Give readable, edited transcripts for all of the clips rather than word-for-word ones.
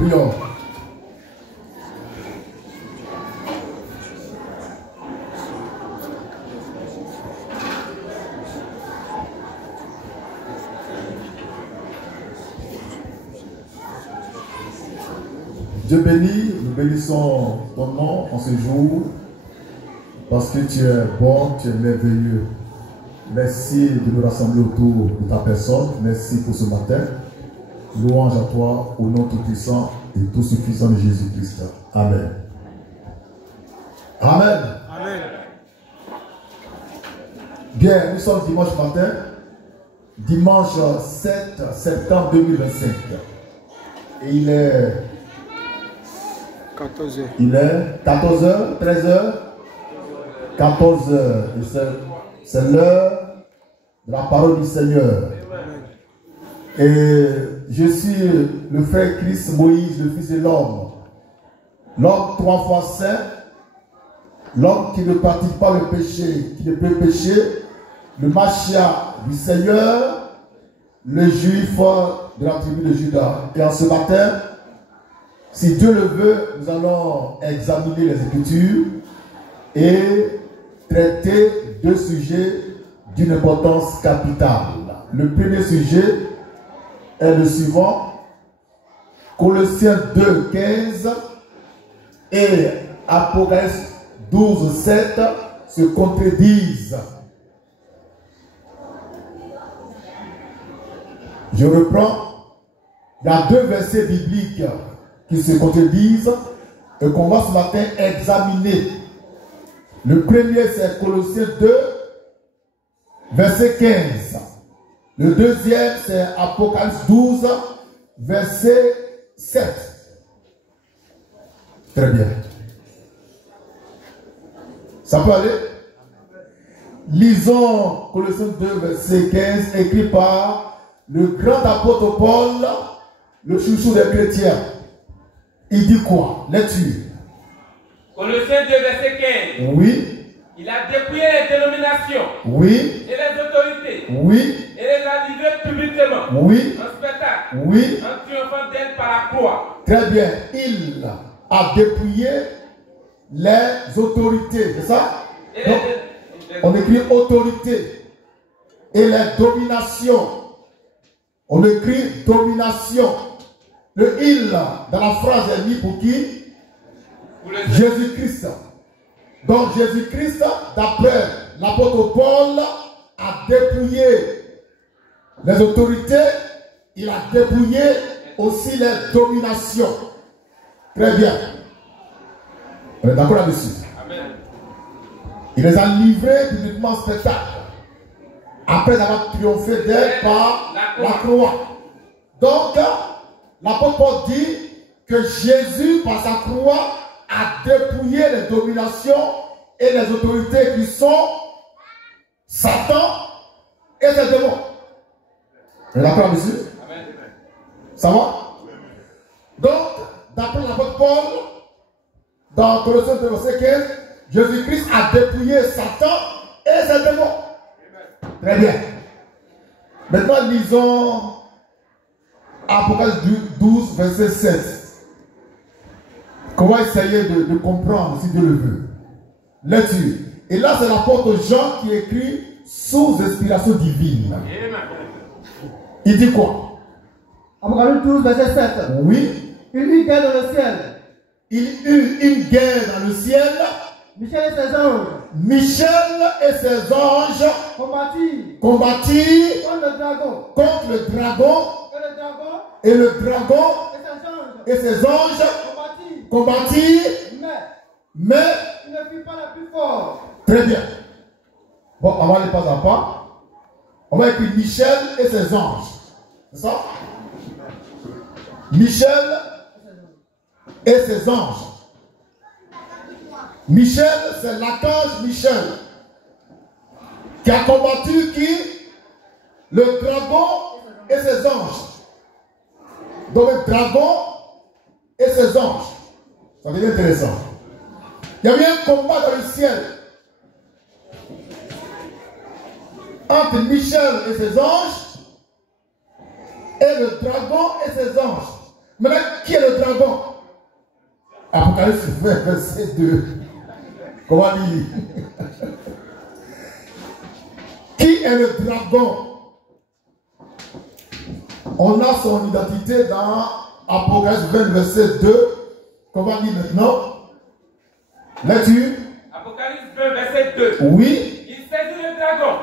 Prions. Dieu béni, nous bénissons ton nom en ce jour parce que tu es bon, tu es merveilleux. Merci de nous rassembler autour de ta personne. Merci pour ce matin. Louange à toi au nom tout-puissant et tout suffisant de Jésus-Christ. Amen. Amen. Amen. Bien, nous sommes dimanche matin, dimanche 7 septembre 2025. Et il est 14h. Il est 14h, 13h, 14h. C'est l'heure de la parole du Seigneur. Et je suis le frère Christ Moïse, le Fils de l'homme. L'homme 3 fois saint, l'homme qui ne pratique pas le péché, qui ne peut pécher, le Machia du Seigneur, le juif de la tribu de Juda. Et en ce matin, si Dieu le veut, nous allons examiner les Écritures et traiter deux sujets d'une importance capitale. Le premier sujet est le suivant. Colossiens 2, 15 et Apocalypse 12, 7 se contredisent. Je reprends. Il y a deux versets bibliques qui se contredisent et qu'on va ce matin examiner. Le premier, c'est Colossiens 2, verset 15. Le deuxième, c'est Apocalypse 12, verset 7. Très bien. Ça peut aller? Lisons Colossiens 2, verset 15, écrit par le grand apôtre Paul, le chouchou des chrétiens. Il dit quoi? Lecture. Colossiens 2, verset 15. Oui. Il a dépouillé les dénominations. Oui. Et les autorités. Oui. Et les a livrées publiquement. Oui. En spectacle. Oui. En triomphant d'elles par la croix. Très bien. Il a dépouillé les autorités. C'est ça? Donc, on écrit autorité. Et les dominations. On écrit domination. Le il dans la phrase est mis pour qui? Jésus-Christ. Donc Jésus-Christ, d'après l'apôtre Paul, a dépouillé les autorités, il a dépouillé aussi les dominations. Très bien. On est d'accord là-dessus? Il les a livrés publiquement en spectacle. Après avoir triomphé d'elle par la croix. Donc, l'apôtre Paul dit que Jésus, par sa croix, a dépouillé les dominations et les autorités qui sont Satan et ses démons. Vous êtes d'accord, monsieur? Ça va? Donc, d'après l'apôtre Paul, dans Colossiens 2, verset 15, Jésus-Christ a dépouillé Satan et ses démons. Très bien. Maintenant, lisons Apocalypse 12, verset 16. Comment essayer de comprendre si Dieu le veut. Lecture. Et là, c'est l'apôtre Jean qui écrit sous inspiration divine. Il dit quoi? Apocalypse 12, verset 7. Oui. Il eut guerre dans le ciel. Il eut une guerre dans le ciel. Michel et ses anges. Michel et ses anges combattirent contre le dragon. Et le dragon Et ses anges combattirent. Mais il ne fut pas le plus fort. Très bien. Bon, on va aller pas à pas. On va écrire Michel et ses anges. C'est ça? Michel et ses anges. Michel, c'est l'archange Michel qui a combattu qui? Le dragon et ses anges. Donc le dragon et ses anges. Ça devient intéressant. Il y avait un combat dans le ciel entre Michel et ses anges et le dragon et ses anges. Maintenant, qui est le dragon? Apocalypse 20, verset 2. Comment dire? Qui est le dragon? On a son identité dans Apocalypse 20, verset 2. Comment dire maintenant? Lecture. Apocalypse 20, verset 2. Oui. Il saisit le dragon.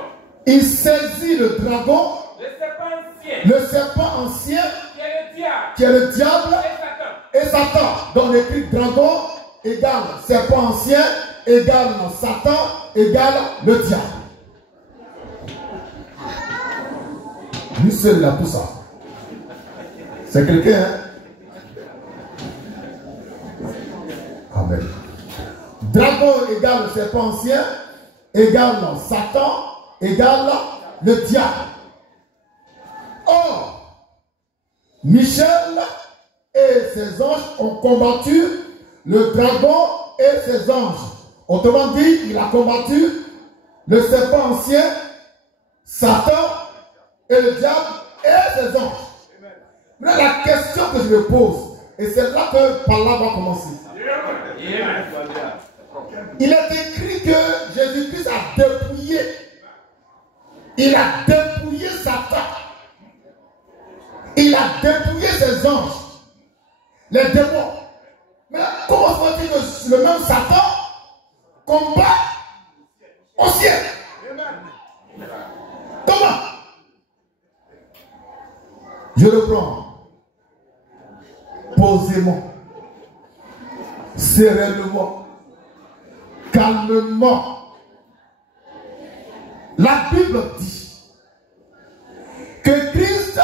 Il saisit le dragon. Le serpent ancien. Qui est le diable. Et Satan. Donc l'écrit dragon égale serpent ancien égale Satan égale le diable. Lui seul il a tout ça. C'est quelqu'un, hein? Amen. Dragon égale serpent ancien égale Satan égale le diable. Or, Michel et ses anges ont combattu le dragon et ses anges. Autrement dit, il a combattu le serpent ancien, Satan et le diable et ses anges. Maintenant, la question que je me pose, et c'est là que par là va commencer. Il est écrit que Jésus-Christ a dépouillé. Il a dépouillé Satan. Il a dépouillé ses anges. Les démons. Mais comment faut-il que le même Satan combat au ciel? Comment? Je reprends. Posément, sereinement, calmement. La Bible dit que Christ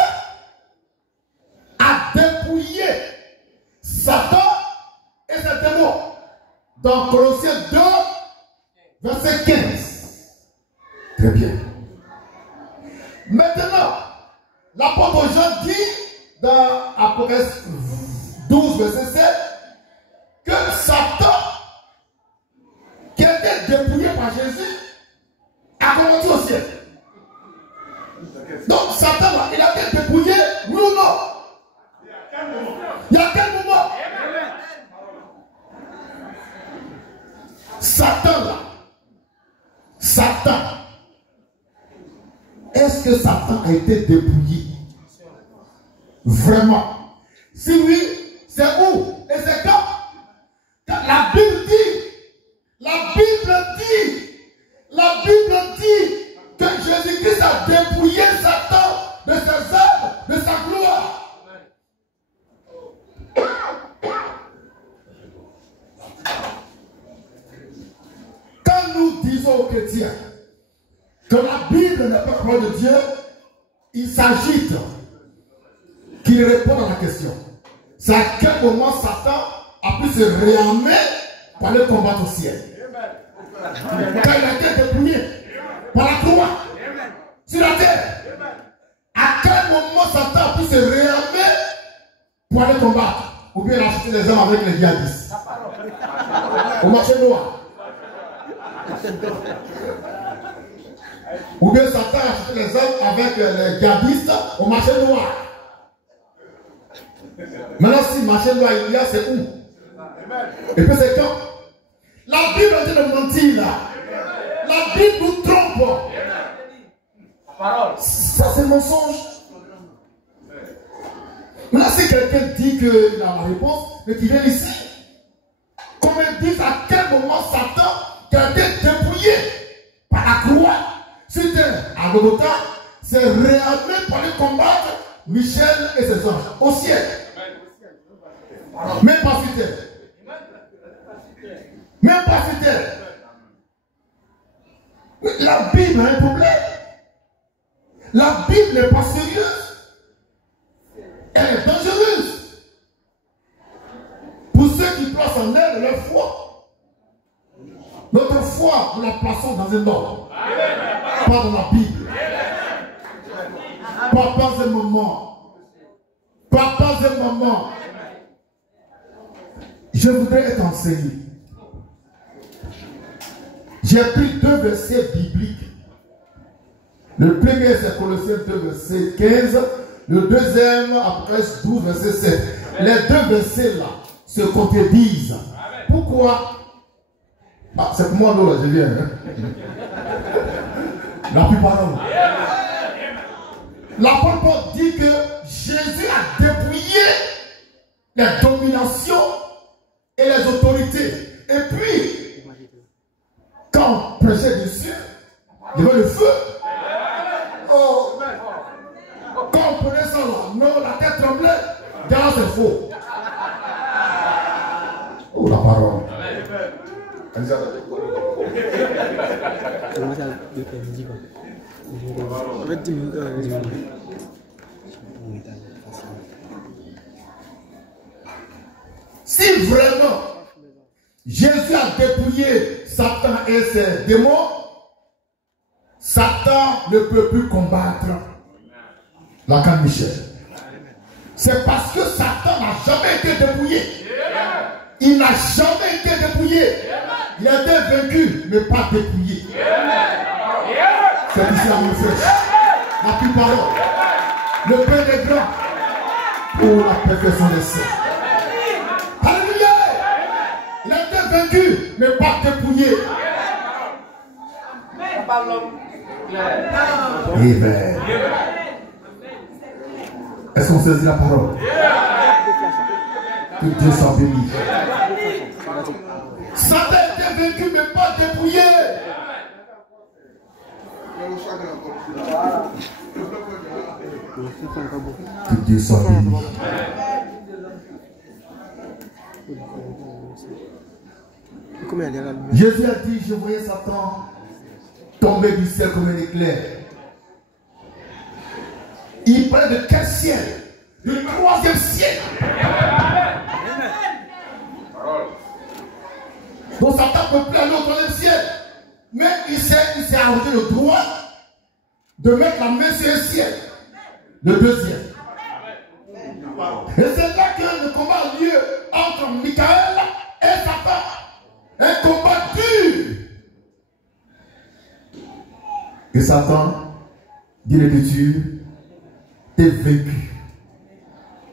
a dépouillé Satan et ses démons. Dans Colossiens 2, verset 15. Très bien. Maintenant, l'apôtre Jean dit dans Apocalypse 12, verset 7, que Satan, qui a été dépouillé par Jésus, a combattu au ciel. Donc Satan, là, il a été dépouillé, oui ou non? Il y a quel moment? Satan, là, Satan, est-ce que Satan a été dépouillé? Vraiment? Si oui, c'est où? Et c'est quand? Quand la Bible dit que Jésus-Christ a dépouillé Satan de ses œuvres, de sa gloire. Quand nous disons aux chrétiens que la Bible n'est pas la parole de Dieu, il s'agite qu'il réponde à la question. C'est à quel moment Satan a pu se réarmer pour aller combattre au ciel. Quand il a été dépouillé par la croix sur la terre. À quel moment Satan a pu se réarmer pour aller combattre? Ou bien acheter les hommes avec les djihadistes au marché noir. Ou bien Satan a acheté les hommes avec les djihadistes au marché noir. Maintenant, si marché noir il y a, c'est où? Et puis c'est quand? La Bible dit de mentir là. La Bible nous trompe. Ça c'est mensonge. Maintenant, si quelqu'un dit qu'il a la réponse, mais qu'il vient ici, qu'on me dise à quel moment Satan qui a été dépouillé par la croix sur terre à Golgotha s'est réarmé pour aller combattre Michel et ses anges au ciel. Même pas sur terre. Même pas sur terre. La Bible a un problème. La Bible n'est pas sérieuse. Elle est dangereuse. Pour ceux qui placent en elle leur foi. Notre foi, nous la plaçons dans un ordre. Pas dans la Bible. Pas un moment. Pas un moment. Je voudrais être enseigné. J'ai pris deux versets bibliques. Le premier c'est Colossiens 2 verset 15. Le deuxième Apocalypse 12 verset 7. les deux versets là se contredisent. Pourquoi? Ah, c'est pour moi, là, je viens. Hein? La plupart d'entre nous. L'apôtre Paul dit que Jésus a dépouillé les dominations et les autorités. Et puis, quand on prêchait dessus, il y avait le feu. Oh. Quand on prenait ça là, non, la tête tremblait. Regarde, c'est faux. Oh, la parole. Si vraiment Jésus a dépouillé Satan et ses démons, Satan ne peut plus combattre la canne Michel. C'est parce que Satan n'a jamais été dépouillé. Il n'a jamais été dépouillé. Il a été vaincu, mais pas dépouillé. C'est ici la même flèche. La plus parole. Le Père est grand pour la perfection des saints. Alléluia. Il a été vaincu, mais pas dépouillé. Amen. Est-ce qu'on saisit la parole? Que Dieu soit béni. Satan était vaincu, mais pas dépouillé. Que Dieu soit béni. Jésus a dit, je voyais Satan tomber du ciel comme un éclair. Il parlait de quel ciel? Du troisième ciel. Donc Satan ne peut plus aller au troisième ciel. Mais il s'est arrangé le droit de mettre la main sur un ciel. Le deuxième. Et c'est là que le combat a lieu entre Michael et Satan. Un combat dur. Et Satan, dit l'Écriture, est vaincu.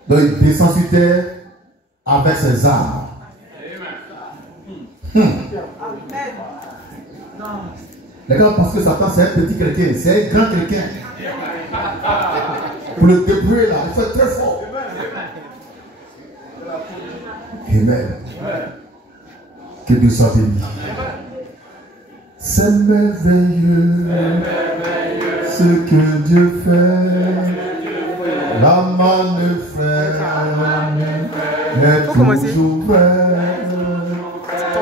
Donc il descend sur terre avec ses armes. Les gars, parce que Satan c'est un petit chrétien, c'est un grand chrétien. Pour le débrouiller là, il fait très fort. Amen. Que Dieu soit béni. C'est merveilleux ce que Dieu fait. La main de frère est toujours vraie.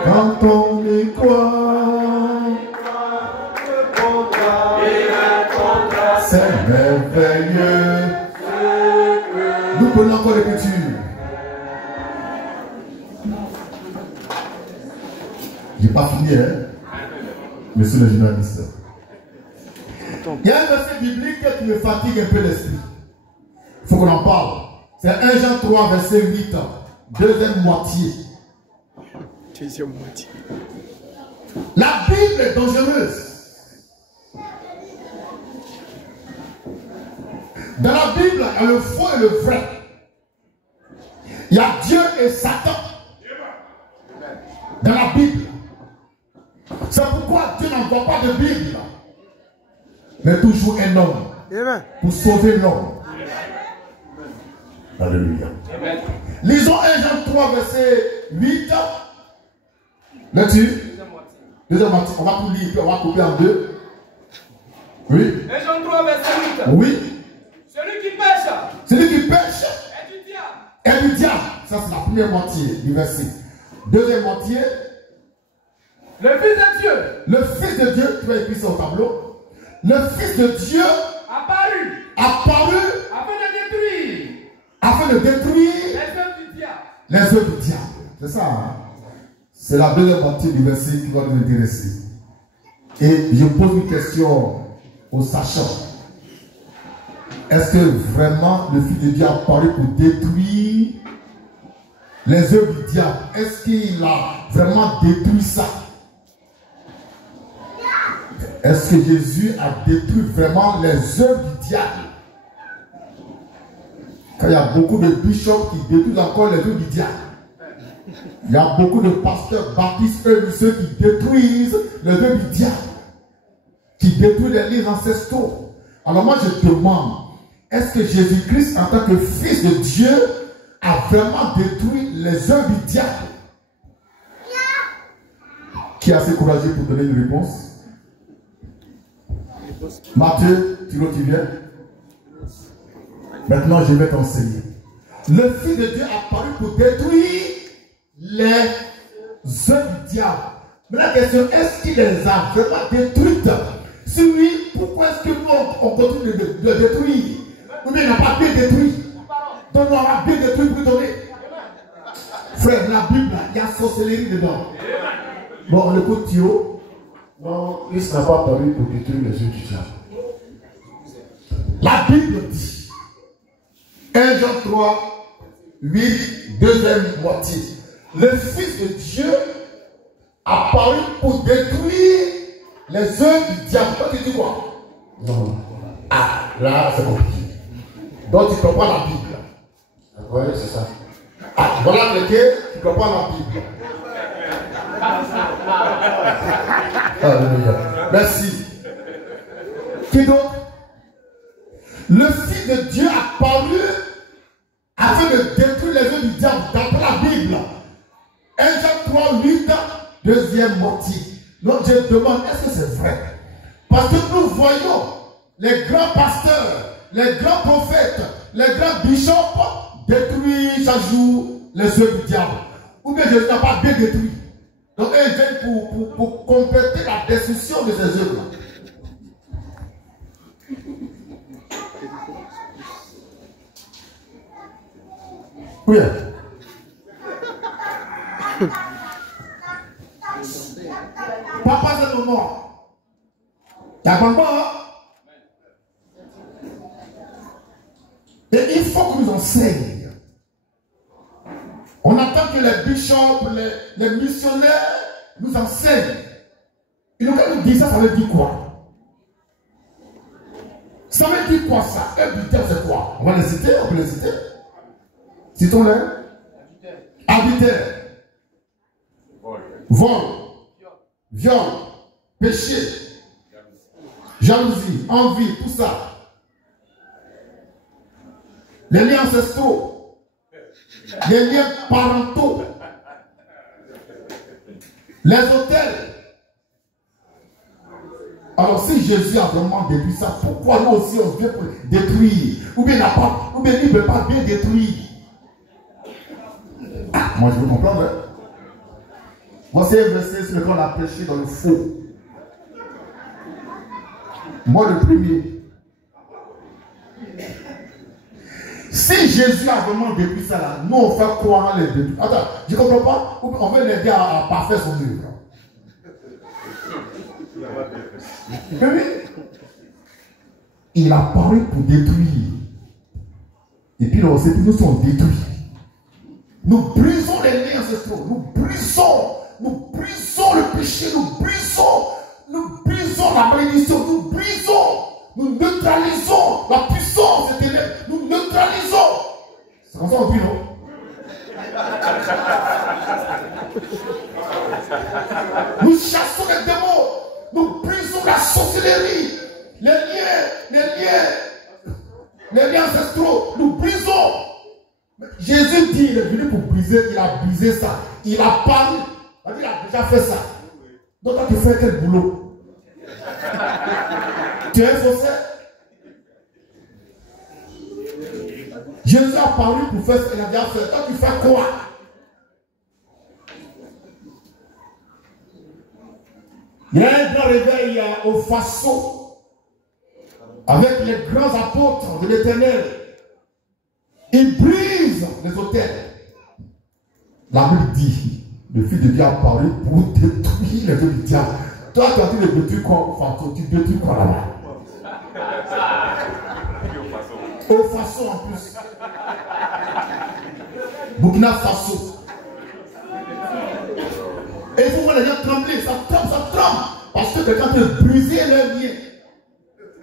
Quand on y croit, c'est merveilleux. Nous prenons encore l'écriture. J'ai pas fini, hein? Monsieur le journaliste. Il y a un verset biblique qui me fatigue un peu l'esprit. Il faut qu'on en parle. C'est 1 Jean 3, verset 8. Deuxième moitié. Deuxième moitié. La Bible est dangereuse. Dans la Bible, il y a le faux et le vrai. Il y a Dieu et Satan. Dans la Bible. C'est pourquoi Dieu n'envoie pas de Bible, mais toujours un homme pour sauver l'homme. Alléluia. Lisons 1 Jean 3, verset 8. Là-dessus. Deuxième moitié. On va tout lire, puis on va couper en deux. Oui. 1 Jean 3, verset 8. Oui. Celui qui pêche est du diable. Est du diable. Ça, c'est la première moitié du verset. Deuxième moitié. Le Fils de Dieu. Le Fils de Dieu, tu vas écrire ça au tableau. Le Fils de Dieu apparu afin de détruire les œuvres du diable. Les œuvres du diable. C'est ça. Hein? C'est la deuxième moitié du verset qui va nous intéresser. Et je pose une question aux sachants. Est-ce que vraiment le Fils de Dieu a apparu pour détruire les œuvres du diable? Est-ce qu'il a vraiment détruit ça? Est-ce que Jésus a détruit vraiment les œuvres du diable? Quand il y a beaucoup de bishops qui détruisent encore les œuvres du diable. Il y a beaucoup de pasteurs baptistes, eux, ceux qui détruisent les œuvres du diable. Qui détruisent les livres ancestraux. Alors moi je demande, est-ce que Jésus-Christ en tant que fils de Dieu a vraiment détruit les œuvres du diable? Qui est assez courageux pour donner une réponse? Matthieu, tu viens. Maintenant, je vais t'enseigner. Le Fils de Dieu a apparu pour détruire les œuvres du diable. Mais la question, est-ce qu'il les a vraiment détruites? Si oui, pourquoi est-ce que nous, on continue de les détruire? Ou bien il n'a pas bien détruit. Donc, on a bien détruit pour donner. Frère, la Bible, il y a sorcellerie dedans. Bon, on écoute Thio. Non, Christ n'a pas apparu pour détruire les œuvres du diable. La Bible dit, 1 Jean 3, 8, deuxième moitié. Le Fils de Dieu a apparu pour détruire les œuvres du diable. Toi, tu dis quoi? Non. Ah, là, c'est compliqué. Donc, tu comprends la Bible. Oui, c'est ça. Ah, voilà quelqu'un qui comprend la Bible. Alléluia. Merci. Qui d'autre? Le Fils de Dieu a apparu afin de détruire les œuvres du diable d'après la Bible. 1 Jean 3, 8, deuxième moitié. Donc je demande, est-ce que c'est vrai? Parce que nous voyons les grands pasteurs, les grands prophètes, les grands bishops détruire chaque jour les œuvres du diable. Ou bien Jésus n'a pas bien détruit. Donc ils viennent pour compléter la destruction de ces œuvres. Oui. Papa, c'est le moment. Tu comprends, hein? Et il faut que nous enseignent. On attend que les bishops, les missionnaires nous enseignent. Et donc, quand nous disons ça, ça veut dire quoi? Ça veut dire quoi ça? Un butin, c'est quoi? On va les citer, on peut les citer. Citons-les. Adultère. Vol. Viol. Péché. Jalousie. Envie. Tout ça. Les liens ancestraux. Les liens parentaux. Les hôtels. Alors si Jésus a vraiment détruit ça, pourquoi nous aussi on vient pour détruire? Ou bien il ne veut pas bien détruire. Ah, moi je veux comprendre. Hein? Voici un verset sur lequel on a péché dans le faux. Moi le premier. Si Jésus a vraiment détruit ça là, nous on fait quoi les détruire? Attends, je ne comprends pas. On veut l'aider à parfaire son œuvre. Oui. Il a parlé pour détruire. Et puis là, nous sommes détruits. Nous brisons les liens ancestraux. Nous brisons le péché. Nous brisons la malédiction. Nous neutralisons la puissance des ténèbres. Nous neutralisons. C'est comme ça on dit, non? Nous chassons les démons. Nous brisons la sorcellerie. Les liens ancestraux. Nous brisons. Jésus dit, il est venu pour briser, il a brisé ça. Il a parlé. Il a déjà fait ça. Donc toi tu fais quel boulot? Tu es un faussaire? Jésus a parlé pour faire ce qu'il a déjà fait. Toi tu fais quoi? Il y a un grand réveil au Faso avec les grands apôtres de l'Éternel. Ils brisent les hôtels. La Bible dit, le Fils de Dieu a parlé pour détruire les œuvres du diable. Toi, tu as dit de détruire quoi? Faso, tu détruis quoi là-bas? Au Faso en plus. Burkina Faso. Et il faut voir les gens trembler, ça tremble. Parce que quelqu'un peut briser leur lien.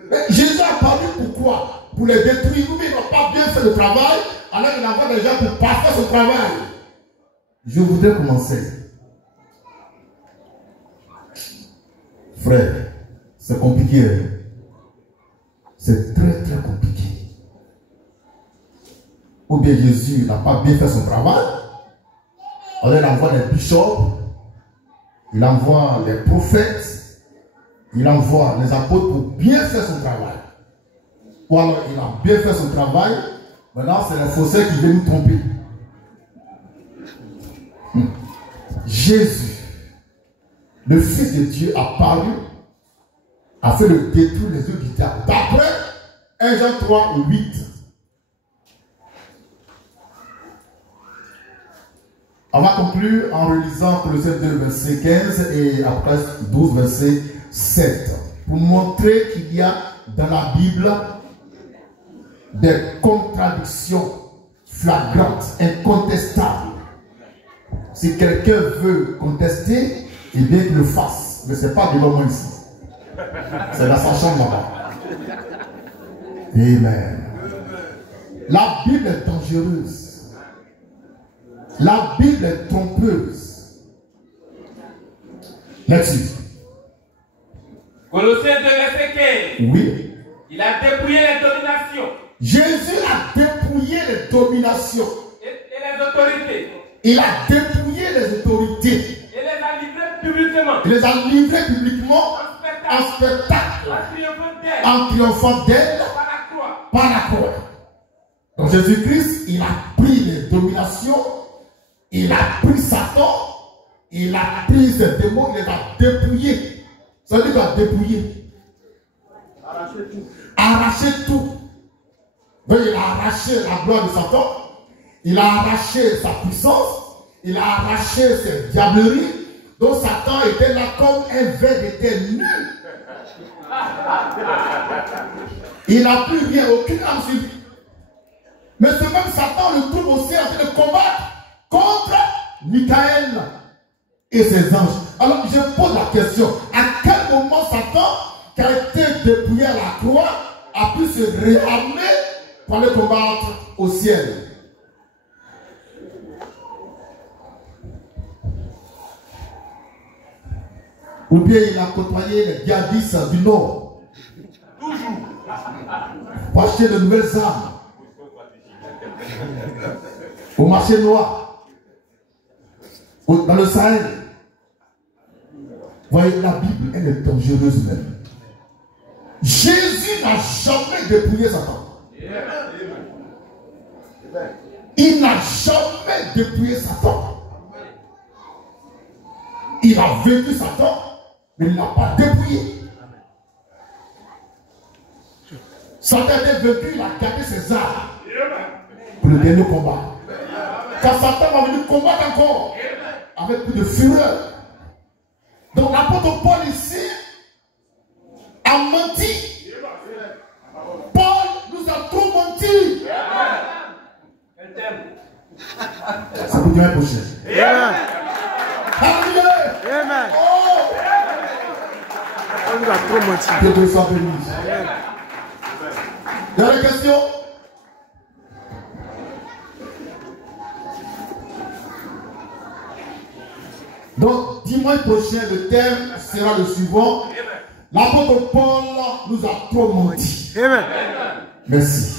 Mais Jésus a parlé pourquoi? pour les détruire. Ou bien ils n'ont pas bien fait le travail, alors il envoie des gens pour parfaire ce travail. Je voudrais commencer. Frère, c'est compliqué. C'est très très compliqué. Ou bien Jésus n'a pas bien fait son travail. Alors il envoie les bishops, il envoie les prophètes, il envoie les apôtres pour bien faire son travail. Ou alors il a bien fait son travail, maintenant c'est les faussaires qui viennent nous tromper. Jésus, le Fils de Dieu, a paru afin de détruire les œuvres du diable. D'après 1 Jean 3, 8. On va conclure en relisant Colossiens 2, verset 15 et après 12, verset 7. Pour montrer qu'il y a dans la Bible des contradictions flagrantes, incontestables. Si quelqu'un veut contester, il bien qu'il le fasse. Mais ce n'est pas de l'homme ici. C'est dans sa chambre là-bas. Amen. La Bible est dangereuse. La Bible est trompeuse. Merci. Colossiens 2, verset 15. Oui. Il a dépouillé les dominations. Jésus a dépouillé les dominations. Et les autorités. Il a dépouillé les autorités. Et les a livrés publiquement. Il les a livrés publiquement en spectacle. En triomphant d'elle par la croix. Donc Jésus-Christ, il a pris les dominations, il a pris Satan, il a pris ces démons, il les a dépouillés. Ça veut dire qu'il a dépouillé. Arraché tout. Donc il a arraché la gloire de Satan, il a arraché sa puissance, il a arraché ses diableries. Donc Satan était là comme un verre était nul. Il n'a plus rien, aucune âme sur lui. Mais ce même Satan le trouve aussi en train de combattre contre Michael et ses anges. Alors je pose la question, à quel moment Satan, qui a été dépouillé à la croix, a pu se réarmer pour aller combattre au ciel? Ou bien il a côtoyé les djihadistes du Nord. Toujours. Pour acheter de nouvelles armes. Au marché noir. Dans le Sahel. Voyez, la Bible, elle est dangereuse même. Jésus n'a jamais dépouillé Satan. Il n'a jamais dépouillé Satan. Il a vaincu Satan, mais il ne l'a pas dépouillé. Satan a été vaincu, il a gardé ses armes pour le dernier combat. Quand Satan va venir combattre encore, avec plus de fureur. Donc l'apôtre Paul ici a menti. Paul nous a trop menti. Ça vous dit un prochain. Alléluia. Amen. Oh. On nous a trop menti. Que Dieu soit béni. Il y a des questions? Donc, dimanche prochain, le thème sera le suivant. L'apôtre Paul nous a trop menti. Amen. Merci.